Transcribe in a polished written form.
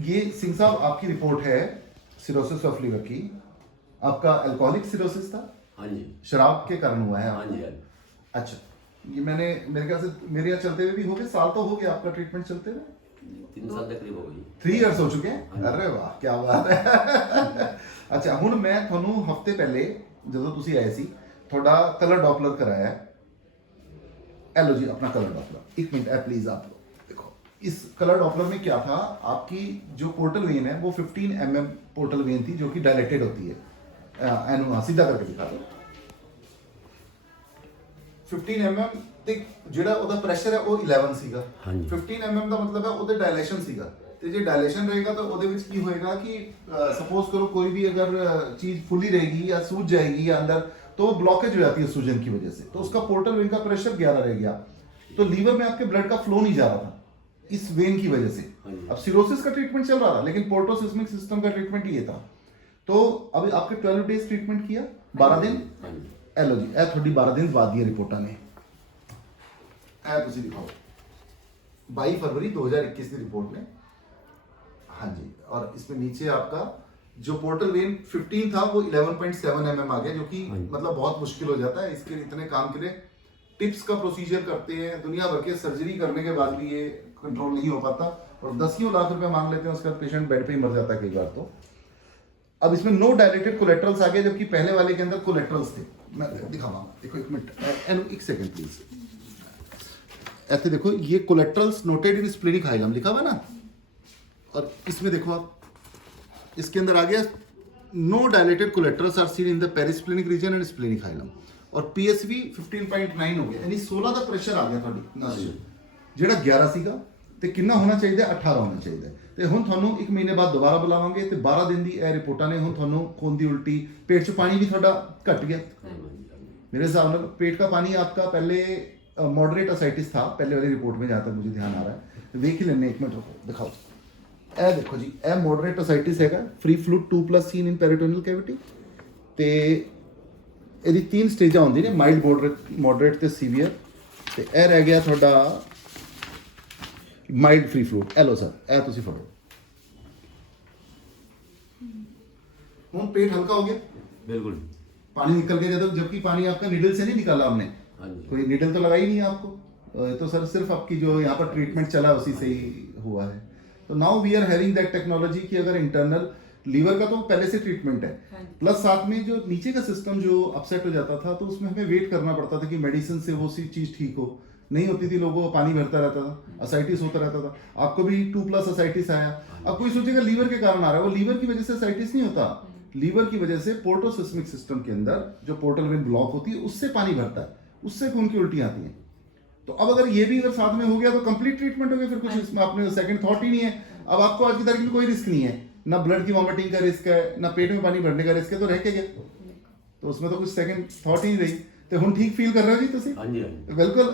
ये सिंह साहब आपकी रिपोर्ट है सिरोसिस ऑफ लीवर की। आपका अल्कोहलिक सिरोसिस था, हाँ जी, शराब के कारण हुआ है हाँ आपको? जी, हाँ जी। अच्छा, ये मैंने मेरे ख्याल से मेरे यहाँ चलते हुए भी हो गए, साल तो हो गया आपका ट्रीटमेंट चलते हुए? 3 साल के करीब हो गई। 3 इयर्स हो चुके हैं। अरे वाह, क्या बात है। अच्छा, ਹੁਣ ਮੈਂ ਤੁਹਾਨੂੰ ਹਫਤੇ ਪਹਿਲੇ ਜਦੋਂ ਤੁਸੀਂ ਆਏ ਸੀ ਤੁਹਾਡਾ ਕਲਰ ਡॉपलर कराया है। ए लो जी अपना कलर डॉपलर, एक मिनट है प्लीज। आप देखो इस कलर डॉपलर में क्या था, आपकी जो पोर्टल वेन है वो 15 mm पोर्टल वेन थी जो कि डायलेटेड होती है। एनु सीधा करके दिखा दो। 15 mm ਤੇ ਜਿਹੜਾ ਉਹਦਾ ਪ੍ਰੈਸ਼ਰ ਹੈ ਉਹ 11 ਸੀਗਾ। ਹਾਂਜੀ। 15 mm ਦਾ ਮਤਲਬ ਹੈ ਉਹਦੇ ਡਾਇਲੇਸ਼ਨ ਸੀਗਾ, ਤੇ ਜੇ डायलेशन रहेगा तो ਉਹਦੇ ਵਿੱਚ ਕੀ ਹੋਏਗਾ कि सपोज करो कोई भी अगर चीज फुली रहेगी या सूज जाएगी या अंदर, तो वो ब्लॉकेज हो जाती है सूजन की वजह से, तो उसका पोर्टल वेन का प्रेशर 11 रह गया, तो लीवर में आपके ब्लड का फ्लो नहीं जा रहा था इस वेन की वजह से। अब सिरोसिस का ट्रीटमेंट चल रहा था लेकिन पोर्टोसिस्मिक सिस्टम का ट्रीटमेंट ये था। तो अभी आपके 12 डेज ट्रीटमेंट किया, 12 दिन। हाँ जी। ए लो जी, ए थोड़ी 12 दिन बाद दी रिपोर्टा ने ए तुसी दिखाओ 22 फरवरी 2021 की रिपोर्ट में। हाँ जी, और इसमें नीचे आपका जो पोर्टल वेन 15 था वो 11.7 mm आ गया, जो कि मतलब बहुत मुश्किल हो जाता है। इसके इतने काम के लिए टिप्स का प्रोसीजर करते हैं, दुनिया भर के सर्जरी करने के बाद भी ये कंट्रोल नहीं हो पाता, और 10 लाख रुपए मांग लेते हैं, उसका पेशेंट बेड पे ही मर जाता है कई बार। तो अब इसमें नो डायलेटेड कोलेट्रल्स आ गए, जबकि पहले वाले के अंदर कोलेट्रल्स थे। मैं दिखाऊंगा, देखो एक मिनट, एक सेकंड प्लीज। ऐसे देखो, ये कोलेट्रल्स नोटेड इन स्प्लेनिक हाइलम लिखा हुआ ना, और इसमें देखो आप, इसके अंदर आ गया no dilated collaterals are seen in the perisplenic region and splenic hilum, और पीएसवी 15.9 हो गया, यानी 16 ਦਾ ਪ੍ਰੈਸ਼ਰ ਆ ਗਿਆ ਤੁਹਾਡੀ ਨਸ 'ਚ, ਜਿਹੜਾ 11 ਸੀਗਾ, ਤੇ ਕਿੰਨਾ ਹੋਣਾ ਚਾਹੀਦਾ? 18 ਹੋਣਾ ਚਾਹੀਦਾ। ਤੇ ਹੁਣ ਤੁਹਾਨੂੰ 1 ਮਹੀਨੇ ਬਾਅਦ ਦੁਬਾਰਾ ਬੁਲਾਵਾਂਗੇ, ਤੇ 12 ਦਿਨ ਦੀ ਇਹ ਰਿਪੋਰਟਾਂ ਨੇ ਹੁਣ ਤੁਹਾਨੂੰ ਖੂਨ ਦੀ ਉਲਟੀ, पेट 'ਚ ਪਾਣੀ ਵੀ ਤੁਹਾਡਾ ਘਟ ਗਿਆ। मेरे हिसाब से पेट का पानी आपका पहले मॉडरेट असाइटिस था पहले वाली रिपोर्ट में, जहाँ तक मुझे ध्यान आ रहा है। देख ही लेने, 1 मिनट रुको, दिखाओ। ਇਹ ਦੇਖੋ ਜੀ, ਇਹ ਮੋਡਰੇਟ ਅਸਾਈਟਿਸ ਹੈਗਾ, free fluid 2+ seen in peritoneal cavity, ਤੇ ਇਹਦੀ 3 ਸਟੇਜਾਂ ਹੁੰਦੀਆਂ ਨੇ, ਮਾਈਲਡ, ਮੋਡਰੇਟ ਤੇ ਸੀਵੀਅਰ। ਤੇ ਇਹ ਰਹਿ ਗਿਆ ਤੁਹਾਡਾ ਮਾਈਲਡ ਫ੍ਰੀ ਫਲੂਇਡ। ਇਹ ਲਓ ਸਰ, ਇਹ ਤੁਸੀਂ ਫੜੋ। ਹੁਣ पेट हल्का हो गया, बिल्कुल। पानी निकल गया, जबकि पानी आपका निडल से नहीं निकाला हमने, हाँ जी। कोई निडल तो लगाई नहीं है आपको, तो सर सिर्फ आपकी जो यहाँ पर ट्रीटमेंट चला उसी से ही हुआ है। तो now we are having that technology कि अगर इंटरनल लीवर का तो पहले से ट्रीटमेंट है, प्लस साथ में जो नीचे का सिस्टम जो अपसेट हो जाता था, तो उसमें हमें वेट करना पड़ता था कि मेडिसिन से वो सी चीज़ ठीक हो, नहीं होती थी, लोगों को पानी भरता रहता था, असाइटिस होता रहता था। आपको भी 2+ असाइटिस आया। अब कोई सोचेगा लीवर के कारण आ रहा है, वो लीवर की वजह से असाइटिस नहीं होता, लीवर की वजह से पोर्टोसिस्मिक सिस्टम के अंदर जो पोर्टल वेन ब्लॉक होती है उससे पानी भरता है, उससे खून की उल्टी आती है। तो अब अगर ये भी अगर साथ में हो गया तो कंप्लीट ट्रीटमेंट हो गया, फिर कुछ इसमें आपने सेकंड थॉट ही नहीं है। अब आपको आज की तारीख में कोई रिस्क नहीं है, ना ब्लड की वॉमिटिंग का रिस्क है, ना पेट में पानी भरने का रिस्क है, तो रह के गया, तो उसमें तो कुछ सेकंड थॉट ही नहीं रही। तो हम ठीक फील कर रहे हो जी तुसी? हाँ जी, हाँ जी। बिल्कुल।